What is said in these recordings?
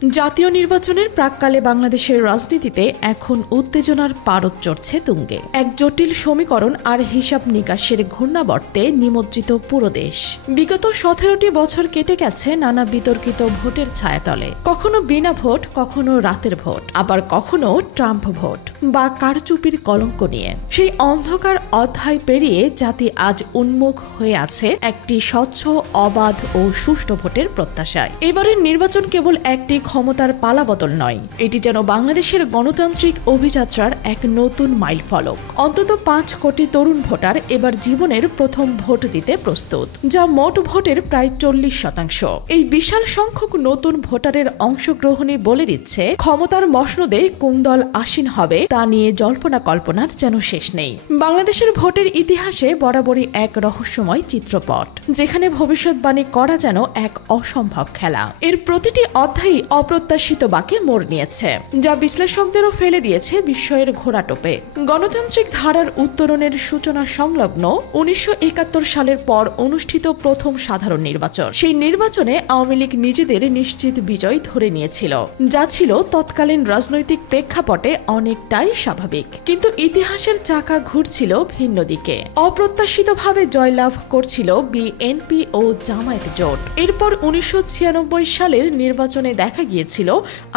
জাতীয় নির্বাচনের প্রাক্কালে বাংলাদেশের রাজনীতিতে এখন উত্তেজনার পারদ চড়ছে তুঙ্গে। এক জটিল সমীকরণ আর হিসাব নিকাশের ঘূর্ণাবর্তে নিমজ্জিত পুরো দেশ। বিগত 17টি বছর কেটে গেছে নানা বিতর্কিত ভোটের ছায়াতলে, কখনো বিনা ভোট, কখনো রাতের ভোট, আবার কখনো ট্রাম্প ভোট বা কারচুপির কলঙ্ক নিয়ে। সেই অন্ধকার অধ্যায় পেরিয়ে জাতি আজ উন্মুখ হয়ে আছে একটি স্বচ্ছ, অবাধ ও সুষ্ঠু ভোটের প্রত্যাশায়। এবারের নির্বাচন কেবল একটি ক্ষমতার পালাবদল নয়, এটি যেন বাংলাদেশের গণতান্ত্রিক অভিযাত্রার এক নতুন মাইলফলক। অন্তত 5 কোটি তরুণ ভোটার এবার জীবনের প্রথম ভোট দিতে প্রস্তুত, যা মোট ভোটের প্রায় 40%। এই বিশাল সংখ্যক নতুন ভোটারের অংশগ্রহণে বলে দিচ্ছে ক্ষমতার মসনদে কোন দল আসীন হবে তা নিয়ে জল্পনা কল্পনার যেন শেষ নেই। বাংলাদেশের ভোটের ইতিহাসে বরাবরই এক রহস্যময় চিত্রপট, যেখানে ভবিষ্যৎবাণী করা যেন এক অসম্ভব খেলা। এর প্রতিটি অধ্যায়ই অপ্রত্যাশিত বাঁকে মোড় নিয়েছে, যা বিশ্লেষকদেরও ফেলে দিয়েছে বিস্ময়ের ঘোড়াটোপে। গণতান্ত্রিক ধারার উত্তরণের সূচনা সংলগ্ন 1971 সালের পর অনুষ্ঠিত প্রথম সাধারণ নির্বাচন। সেই নির্বাচনে আওয়ামী লীগ নিজেদের নিশ্চিত বিজয় ধরে নিয়েছিল, যা ছিল তৎকালীন রাজনৈতিক প্রেক্ষাপটে অনেকটাই স্বাভাবিক। কিন্তু ইতিহাসের চাকা ঘুরছিল ভিন্ন দিকে। অপ্রত্যাশিতভাবে জয়লাভ করছিল বিএনপি ও জামায়াত জোট। এরপর 1996 সালের নির্বাচনে দেখা গিয়েছিল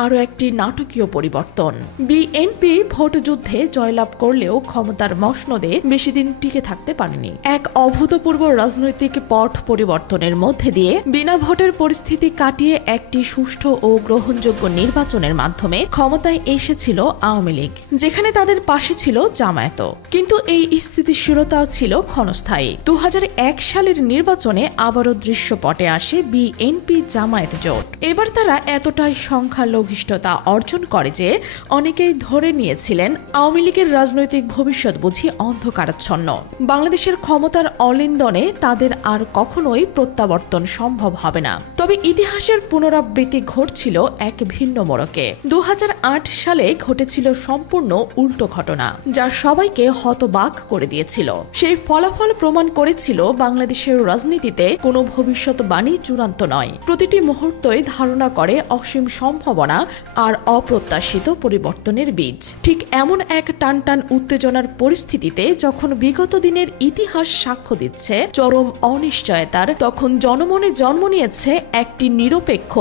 আরও একটি নাটকীয় পরিবর্তন। বিএনপি ভোট যুদ্ধে জয়লাভ করলেও ক্ষমতার মসনদে বেশি দিন টিকে থাকতে পারেনি। এক অভূতপূর্ব রাজনৈতিক পট পরিবর্তনের মধ্যে দিয়ে বিনা ভোটের পরিস্থিতি কাটিয়ে একটি সুষ্ঠু ও গ্রহণযোগ্য নির্বাচনের মাধ্যমে ক্ষমতায় এসেছিল আওয়ামী লীগ, যেখানে তাদের পাশে ছিল জামায়াত। কিন্তু এই স্থিতিশীলতাও ছিল ক্ষণস্থায়ী। 2001 সালের নির্বাচনে আবারও দৃশ্যপটে আসে বিএনপি জামায়াত জোট। এবার তারা এতটাই সংখ্যালঘিষ্ঠতা অর্জন করে যে অনেকেই ধরে নিয়েছিলেন আওয়ামী লীগের রাজনৈতিক ভবিষ্যৎ বুঝি অন্ধকারাচ্ছন্ন। বাংলাদেশের ক্ষমতার অলিন্দনে তাদের আর কখনোই প্রত্যাবর্তন সম্ভব হবে না। তবে ইতিহাসের পুনরাবৃত্তি ঘটছিল এক ভিন্ন মোড়কে। 2008 সালে ঘটেছিল সম্পূর্ণ উল্টো ঘটনা, যা সবাইকে হতবাক করে দিয়েছিল। সেই ফলাফল প্রমাণ করেছিল বাংলাদেশের রাজনীতিতে কোনো ভবিষ্যৎবাণী চূড়ান্ত নয়। প্রতিটি মুহূর্তই ধারণা করে অসীম সম্ভাবনা আর অপ্রত্যাশিত পরিবর্তনের বীজ। ঠিক এমন এক টানটান উত্তেজনার পরিস্থিতিতে যখন বিগত দিনের ইতিহাস সাক্ষ্য দিচ্ছে চরম অনিশ্চয়তার, তখন জনমনে জন্ম নিয়েছে একটি নিরপেক্ষ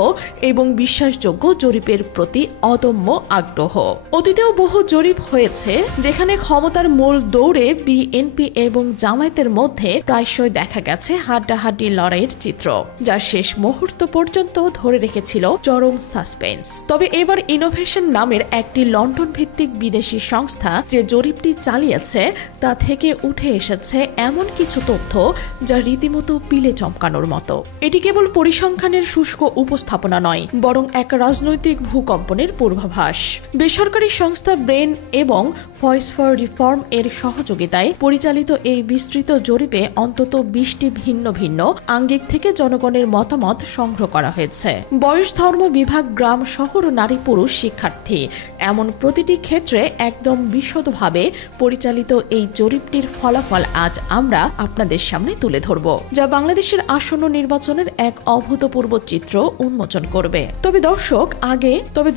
এবং বিশ্বাসযোগ্য জরিপের প্রতি অদম্য আগ্রহ। অতীতেও বহু জরিপ হয়েছে, যেখানে ক্ষমতার মূল দৌড়ে বিএনপি এবং জামায়াতের মধ্যে প্রায়শই দেখা গেছে হাড্ডাহাড্ডি লড়াইয়ের চিত্র, যা শেষ মুহূর্ত পর্যন্ত ধরে রেখেছিল চরম সাসপেন্স। তবে এবার ইনোভেশন নামের একটি লন্ডন ভিত্তিক বিদেশি সংস্থা যে জরিপটি চালিয়েছে, তা থেকে উঠে এসেছে এমন কিছু তথ্য যা রীতিমতো পিলে চমকানোর মতো। এটি কেবল পরিসংখ্যানের শুষ্ক উপস্থাপনা নয়, বরং এক রাজনৈতিক ভূকম্পনের পূর্বাভাস। বেসরকারি সংস্থা ব্রেন এবং ভয়েস ফর রিফর্ম এর সহযোগিতায় পরিচালিত এই বিস্তৃত জরিপে অন্তত 20টি ভিন্ন ভিন্ন আঙ্গিক থেকে জনগণের মতামত সংগ্রহ করা হয়েছে। বয়স, ধর্ম, বিভাগ, গ্রাম, শহর, নারী, পুরুষ, শিক্ষার্থী, এমন প্রতিটি ক্ষেত্রে একদম বিশদভাবে পরিচালিত এই জরিপটির ফলাফল আজ আমরা আপনাদের সামনে তুলে ধরব, যা বাংলাদেশের আসন্ন নির্বাচনের এক অভূতপূর্ব চিত্র উন্মোচন করবে। তবে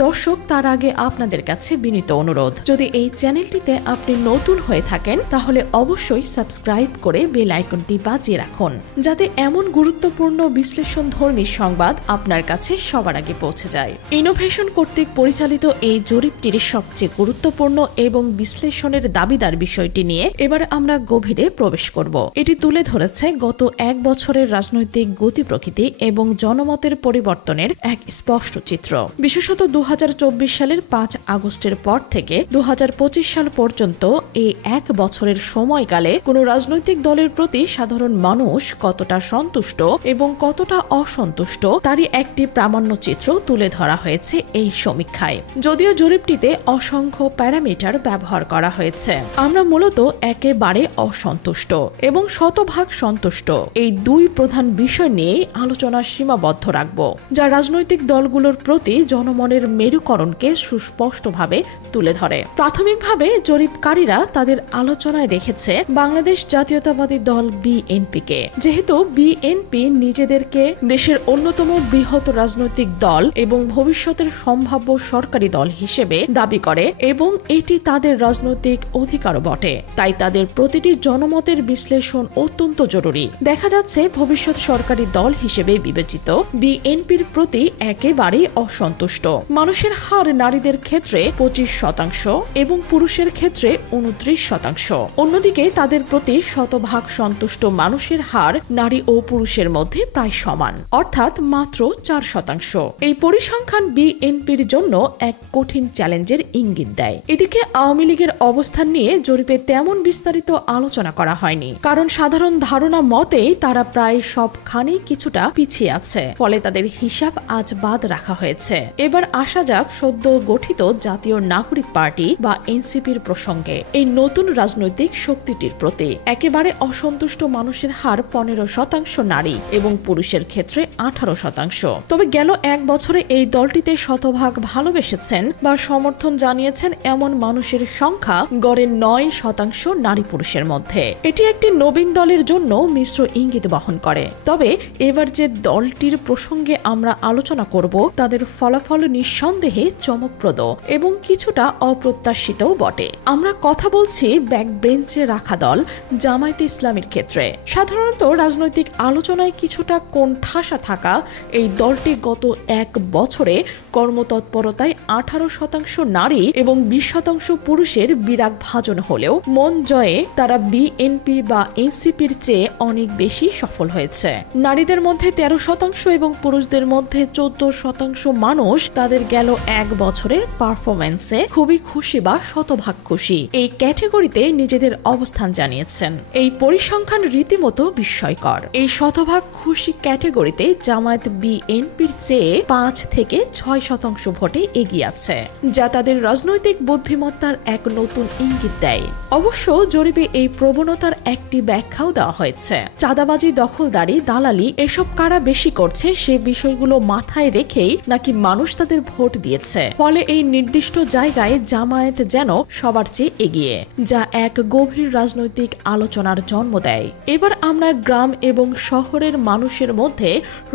দর্শক তার আগে আপনাদের কাছে বিনীত অনুরোধ, যদি এই চ্যানেলটিতে আপনি নতুন হয়ে থাকেন তাহলে অবশ্যই সাবস্ক্রাইব করে বেল আইকনটি বাজিয়ে রাখুন, যাতে এমন গুরুত্বপূর্ণ বিশ্লেষণধর্মী সংবাদ আপনার কাছে সবার আগে পৌঁছে যায়। ইনোভেশন কর্তৃক পরিচালিত এই জরিপটির সবচেয়ে গুরুত্বপূর্ণ এবং বিশ্লেষণের দাবিদার বিষয়টি নিয়ে এবার আমরা গভীরে প্রবেশ করব। এটি তুলে ধরেছে গত 1 বছরের রাজনৈতিক গতি প্রকৃতি এবং জনমতের পরিবর্তনের এক স্পষ্ট চিত্র। বিশেষত 2024 সালের 5 আগস্টের পর থেকে 2025 সাল পর্যন্ত এই 1 বছরের সময়কালে কোন রাজনৈতিক দলের প্রতি সাধারণ মানুষ কতটা সন্তুষ্ট এবং কতটা অসন্তুষ্ট তারই একটি প্রামাণ্য চিত্র তুলে ধরা হয়েছে এই সমীক্ষায়। যদিও জরিপটিতে অসংখ্য প্যারামিটার ব্যবহার করা হয়েছে, আমরা মূলত একেবারে অসন্তুষ্ট এবং শতভাগ সন্তুষ্ট এই 2 প্রধান বিষয় নিয়ে আলোচনা সীমাবদ্ধ রাখব, যা রাজনৈতিক দলগুলোর প্রতি জনমনের মেরুকরণকে সুস্পষ্টভাবে তুলে ধরে। প্রাথমিকভাবে জরিপকারীরা তাদের আলোচনায় রেখেছে বাংলাদেশ জাতীয়তাবাদী দল বিএনপিকে। যেহেতু বিএনপি নিজেদেরকে দেশের অন্যতম বৃহৎ রাজনৈতিক দল এবং ভবিষ্যতের সম্ভাব্য সরকারি দল হিসেবে দাবি করে এবং এটি তাদের রাজনৈতিক অধিকারও বটে। তাই তাদের প্রতিটি জনমতের বিশ্লেষণ অত্যন্ত জরুরি। দেখা যাচ্ছে ভবিষ্যৎ সরকারি দল হিসেবে বিবেচিত বিএনপির প্রতি একেবারেই অসন্তুষ্ট। মানুষের হার নারীদের ক্ষেত্রে 25% এবং পুরুষের ক্ষেত্রে 29%। অন্যদিকে তাদের প্রতি শতভাগ সন্তুষ্ট মানুষের হার নারী ও পুরুষের মধ্যে প্রায় সমান, অর্থাৎ মাত্র 4%। এই পরিসংখ্যান বিএনপির জন্য এক কঠিন চ্যালেঞ্জের ইঙ্গিত দেয়। এদিকে আওয়ামী লীগের অবস্থান নিয়ে জরিপে তেমন বিস্তারিত আলোচনা করা হয়নি, কারণ সাধারণ ধারণা মতেই তারা প্রায় সবখানেই কিছুটা পিছিয়ে আছে, ফলে তাদের হিসাব আজ বাদ রাখা হয়েছে। এবার আসা যাক সদ্য গঠিত জাতীয় নাগরিক পার্টি বা এনসিপির প্রসঙ্গে। এই নতুন রাজনৈতিক শক্তিটির প্রতি একেবারে অসন্তুষ্ট মানুষের হার 15% নারী এবং পুরুষের ক্ষেত্রে 18%। তবে গেল এক বছরে এই দলটিতে শতভাগ ভালোবেসেছেন বা সমর্থন জানিয়েছেন এমন মানুষের সংখ্যা গড়ে 9% নারী পুরুষের মধ্যে। এটি একটি নবীন দলের জন্য মিশ্র ইঙ্গিত বহন করে। তবে এবার যে দলটির প্রসঙ্গে আমরা আলোচনা করব তাদের ফলাফল নিঃসন্দেহে চমকপ্রদ এবং কিছুটা অপ্রত্যাশিতও বটে। আমরা কথা বলছি ব্যাকবেঞ্চে রাখা দল জামায়াতে ইসলামীর ক্ষেত্রে। সাধারণত রাজনৈতিক আলোচনায় কিছুটা কোণঠাসা থাকা এই দলটি গত এক বছরে কর্মতৎপরতায় 18% নারী এবং 20% পুরুষের বিরাগ ভাজন হলেও মন জয়ে তারা বিএনপি বা এনসিপির চেয়ে অনেক বেশি সফল হয়েছে। নারীদের মধ্যে 13% এবং পুরুষদের মধ্যে 14% মানুষ তাদের গেল এক বছরের পারফরমেন্সে খুবই খুশি বা শতভাগ খুশি এই ক্যাটাগরিতে নিজেদের অবস্থান জানিয়েছেন। এই পরিসংখ্যান রীতিমতো বিস্ময়কর। এই শতভাগ খুশি ক্যাটাগরিতে জামায়াত বিএনপির চেয়ে 5 থেকে 6% ভোটে এগিয়ে আছে, যা তাদের রাজনৈতিক বুদ্ধিমত্তার এক নতুন ইঙ্গিত দেয়। অবশ্য জরিপে এই প্রবণতার একটি ব্যাখ্যাও দেওয়া হয়েছে। চাঁদাবাজি, দখলদারি, দালালি এসব কারা বেশি করছে সে বিষয়গুলো মাথায় রেখেই নাকি মানুষ তাদের ভোট দিয়েছে। ফলে এই নির্দিষ্ট জায়গায় জামায়াত যেন সবার চেয়ে এগিয়ে, যা এক গভীর রাজনৈতিক আলোচনার জন্ম দেয়। এবার আমরা গ্রাম এবং শহরের মানুষের মধ্যে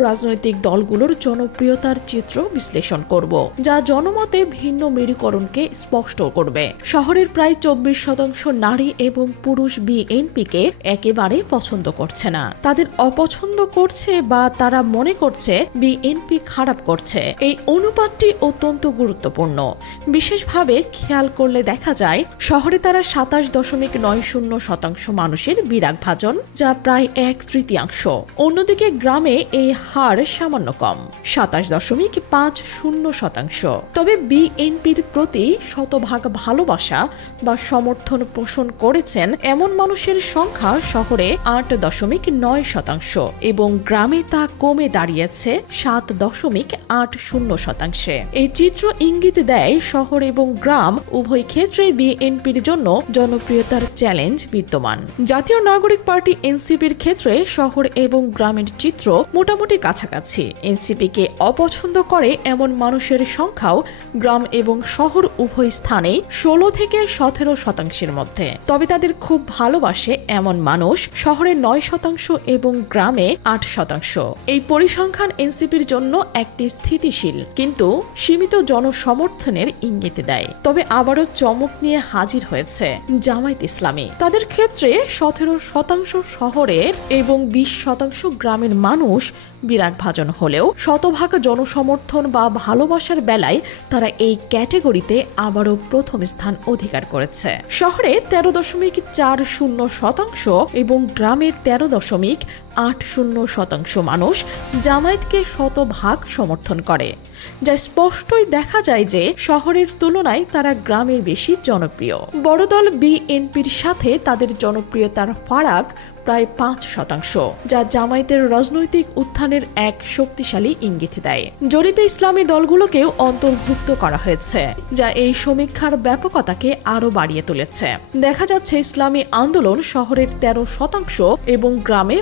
রাজনৈতিক দলগুলোর জনপ্রিয়তার চিত্র বিশ্লেষণ করব, যা জনমতে ভিন্ন মেরুকরণকে স্পষ্ট করবে। শহরের প্রায় 24% নারী এবং পুরুষ বিএনপিকে একেবারে পছন্দ করছে না। তাদের অপছন্দ করছে বা তারা মনে করছে বিএনপি খারাপ করছে। এই অনুপাতটি অত্যন্ত গুরুত্বপূর্ণ। বিশেষভাবে খেয়াল করলে দেখা যায় শহরে তারা 27.90% মানুষের বিরাগ ভাজন, যা প্রায় 1/3। অন্যদিকে গ্রামে এই হার সামান্য কম, 27.50%। তবে বিএনপির প্রতি শতভাগ ভালোবাসা বা সমর্থন পোষণ করেছেন এমন মানুষের সংখ্যা শহরে 8.9% এবং গ্রামে তা কমে দাঁড়িয়েছে 7.80%। এই চিত্র ইঙ্গিত দেয় শহর এবং গ্রাম উভয় ক্ষেত্রে বিএনপির জন্য জনপ্রিয়তার চ্যালেঞ্জ বিদ্যমান। জাতীয় নাগরিক পার্টি এনসিপির ক্ষেত্রে শহর এবং গ্রামের চিত্র মোটামুটি কাছাকাছি। এনসিপিকে অপছন্দ করে এমন মানুষের সংখ্যাও গ্রাম এবং শহর উভয় স্থানেই 16 থেকে 17% মধ্যে। তবে তাদের খুব ভালোবাসে এমন মানুষ শহরে 9% এবং গ্রামে 8%। এই পরিসংখ্যান এনসিপির জন্য একটি স্থিতিশীল কিন্তু সীমিত জনসমর্থনের ইঙ্গিত দেয়। তবে আবারও চমক নিয়ে হাজির হয়েছে জামায়াত ইসলামী। তাদের ক্ষেত্রে 17% শহরের এবং 20% গ্রামের মানুষ বিরাগ ভাজন হলেও শতভাগ জনসমর্থন বা ভালোবাসার বেলায় তারা এই ক্যাটাগরিতে আবারও প্রথম স্থান অধিকার করেছে। শহরে 13.40% এবং গ্রামে 13.80% মানুষ জামায়াতকে শতভাগ সমর্থন করে, যা স্পষ্টই দেখা যায় যে শহরের তুলনায় তারা গ্রামে বেশি জনপ্রিয়। বড় দল বিএনপির সাথে তাদের জনপ্রিয়তার ফারাক প্রায় 5%, যা জামায়াতের রাজনৈতিক উত্থানের এক শক্তিশালী ইঙ্গিত দেয়। জরিপে ইসলামী দলগুলোকেও অন্তর্ভুক্ত করা হয়েছে, যা এই সমীক্ষার ব্যাপকতাকে আরও বাড়িয়ে তুলেছে। দেখা যাচ্ছে ইসলামী আন্দোলন শহরের 13% এবং গ্রামে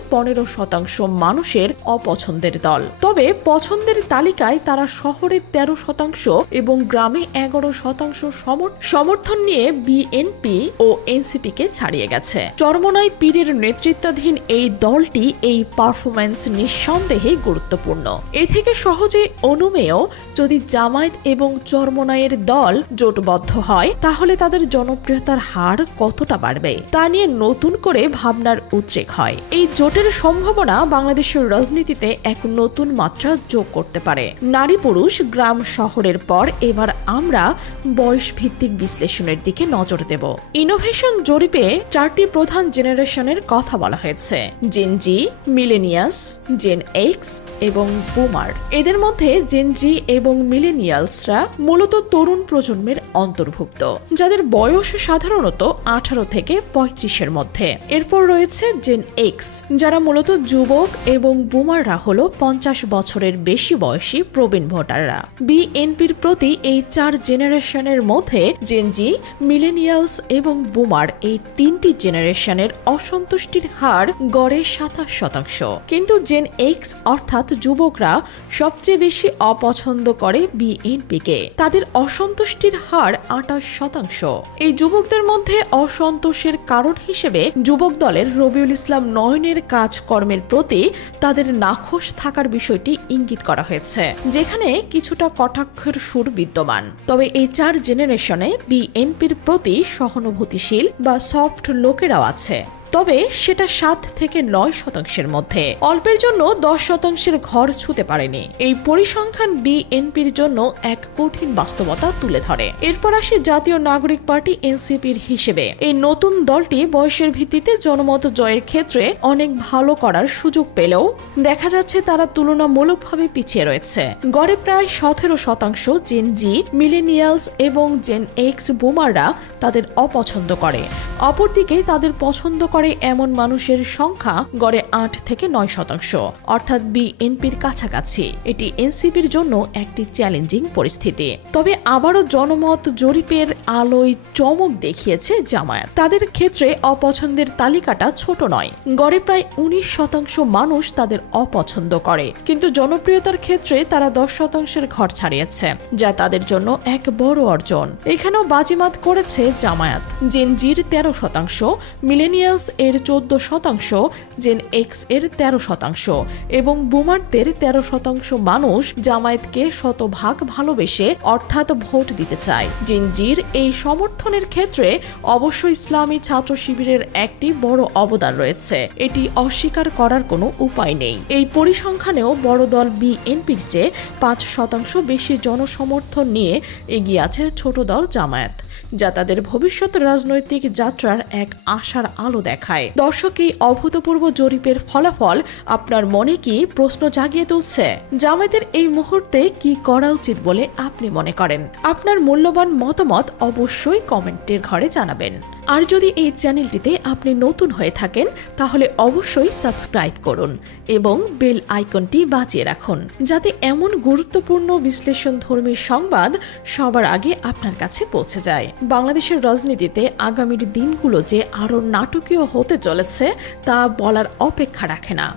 13% মানুষের অপছন্দের দল। তবে পছন্দের তালিকায় তারা শহরের 13% এবং গ্রামে 11% সমর্থন নিয়ে বিএনপি ও এনসিপিকে ছাড়িয়ে গেছে। চরমোনাই পীরের নেতৃত্বাধীন এই দলটি এই পারফরম্যান্স নিঃসন্দেহে গুরুত্বপূর্ণ। এ থেকে সহজে অনুমেয় যদি জামায়াত এবং চরমোনাইয়ের দল জোটবদ্ধ হয় তাহলে তাদের জনপ্রিয়তার হার কতটা বাড়বে তা নিয়ে নতুন করে ভাবনার উদ্রেক হয়। এই জোটের সম্ভাবনা বাংলাদেশের রাজনীতিতে এক নতুন মাত্রা যোগ করতে পারে। নারী পুরুষ গ্রাম শহরের পর এবার আমরা বয়স ভিত্তিক বিশ্লেষণের দিকে নজর দেব। ইনোভেশন জরিপে 4টি প্রধান জেনারেশনের কথা বলা হয়েছে: জেন জি, মিলেনিয়াস, জেন এক্স এবং বুমার। এদের মধ্যে জেন জি এবং মিলেনিয়ালসরা মূলত তরুণ প্রজন্মের অন্তর্ভুক্ত, যাদের বয়স সাধারণত 18 থেকে 35-এর মধ্যে। এরপর রয়েছে জেন এক্স, যারা মূলত যুবক, এবং বুমাররা হলো 50 বছরের বেশি বয়সী প্রবীণ ভোটাররা। বিএনপির প্রতি এই 4 জেনারেশনের মধ্যে জেন জি, মিলেনিয়ালস এবং বুমার এই 3টি জেনারেশনের অসন্তুষ্টির হার গড়ে 27%। কিন্তু জেন এক্স অর্থাৎ যুবকরা সবচেয়ে বেশি অপছন্দ করে বিএনপিকে। তাদের অসন্তুষ্টির হার 28%। এই যুবকদের মধ্যে অসন্তোষের কারণ হিসেবে যুবক দলের রবিউল ইসলাম নয়নের কাজকর্মের প্রতি তাদের নাখোশ থাকার বিষয়টি ইঙ্গিত করা হয়েছে, যেখানে কিছুটা কটাক্ষের সুর বিদ্যমান। তবে এই 4 জেনারেশনে বিএনপির প্রতি সহানুভূতিশীল বা সফট লোকেরাও আছে, তবে সেটা 7 থেকে 9% মধ্যে। অল্পের জন্য 10% ঘর ছুঁতে পারেনি। এই পরিসংখ্যান বিএনপির জন্য এক কঠিন বাস্তবতা তুলে ধরে। এরপর আসে জাতীয় নাগরিক পার্টি এনসিপির হিসেবে। এই নতুন দলটি বয়সের ভিত্তিতে জনমত জয়ের ক্ষেত্রে অনেক ভালো করার সুযোগ পেলেও দেখা যাচ্ছে তারা তুলনামূলকভাবে পিছিয়ে রয়েছে। গড়ে প্রায় 17% জেন জি, মিলেনিয়ালস এবং জেন এক্স বুমাররা তাদের অপছন্দ করে। অপরদিকে তাদের পছন্দ করে এমন মানুষের সংখ্যা গড়ে 8 থেকে 9%, অর্থাৎ বিএনপির কাছাকাছি। এটি এনসিপির জন্য একটি চ্যালেঞ্জিং পরিস্থিতি। তবে আবারও জনমত জরিপের আলোয় চমক দেখিয়েছে জামায়াত। তাদের ক্ষেত্রে অপছন্দের তালিকাটা ছোট নয়। গড়ে প্রায় 19% মানুষ তাদের অপছন্দ করে, কিন্তু জনপ্রিয়তার ক্ষেত্রে তারা 10%-এর ঘর ছাড়িয়েছে, যা তাদের জন্য এক বড় অর্জন। এখানেও বাজিমাত করেছে জামায়াত। জেন জির 13%, মিলেনিয়ালস এর 14%, জেন এক্স এর 13% এবং বুমারদের 13% মানুষ জামায়াতকে শতভাগ ভালোবেসে অর্থাৎ ভোট দিতে চায়। জেন জির এই সমর্থনের ক্ষেত্রে অবশ্য ইসলামী ছাত্র শিবিরের একটি বড় অবদান রয়েছে, এটি অস্বীকার করার কোনো উপায় নেই। এই পরিসংখ্যানেও বড় দল বিএনপির চেয়ে 5% বেশি জনসমর্থন নিয়ে এগিয়ে আছে ছোট দল জামায়াত, যা তাদের ভবিষ্যৎ রাজনৈতিক যাত্রার এক আশার আলো দেখায়। দর্শক, এই অভূতপূর্ব জরিপের ফলাফল আপনার মনে কি প্রশ্ন জাগিয়ে তুলছে? জামায়াতের এই মুহূর্তে কি করা উচিত বলে আপনি মনে করেন? আপনার মূল্যবান মতামত অবশ্যই কমেন্টের ঘরে জানাবেন। আর যদি এই চ্যানেলটিতে আপনি নতুন হয়ে থাকেন তাহলে অবশ্যই সাবস্ক্রাইব করুন এবং বেল আইকনটি বাজিয়ে রাখুন, যাতে এমন গুরুত্বপূর্ণ বিশ্লেষণধর্মী সংবাদ সবার আগে আপনার কাছে পৌঁছে যায়। বাংলাদেশের রাজনীতিতে আগামীর দিনগুলো যে আরও নাটকীয় হতে চলেছে তা বলার অপেক্ষা রাখে না।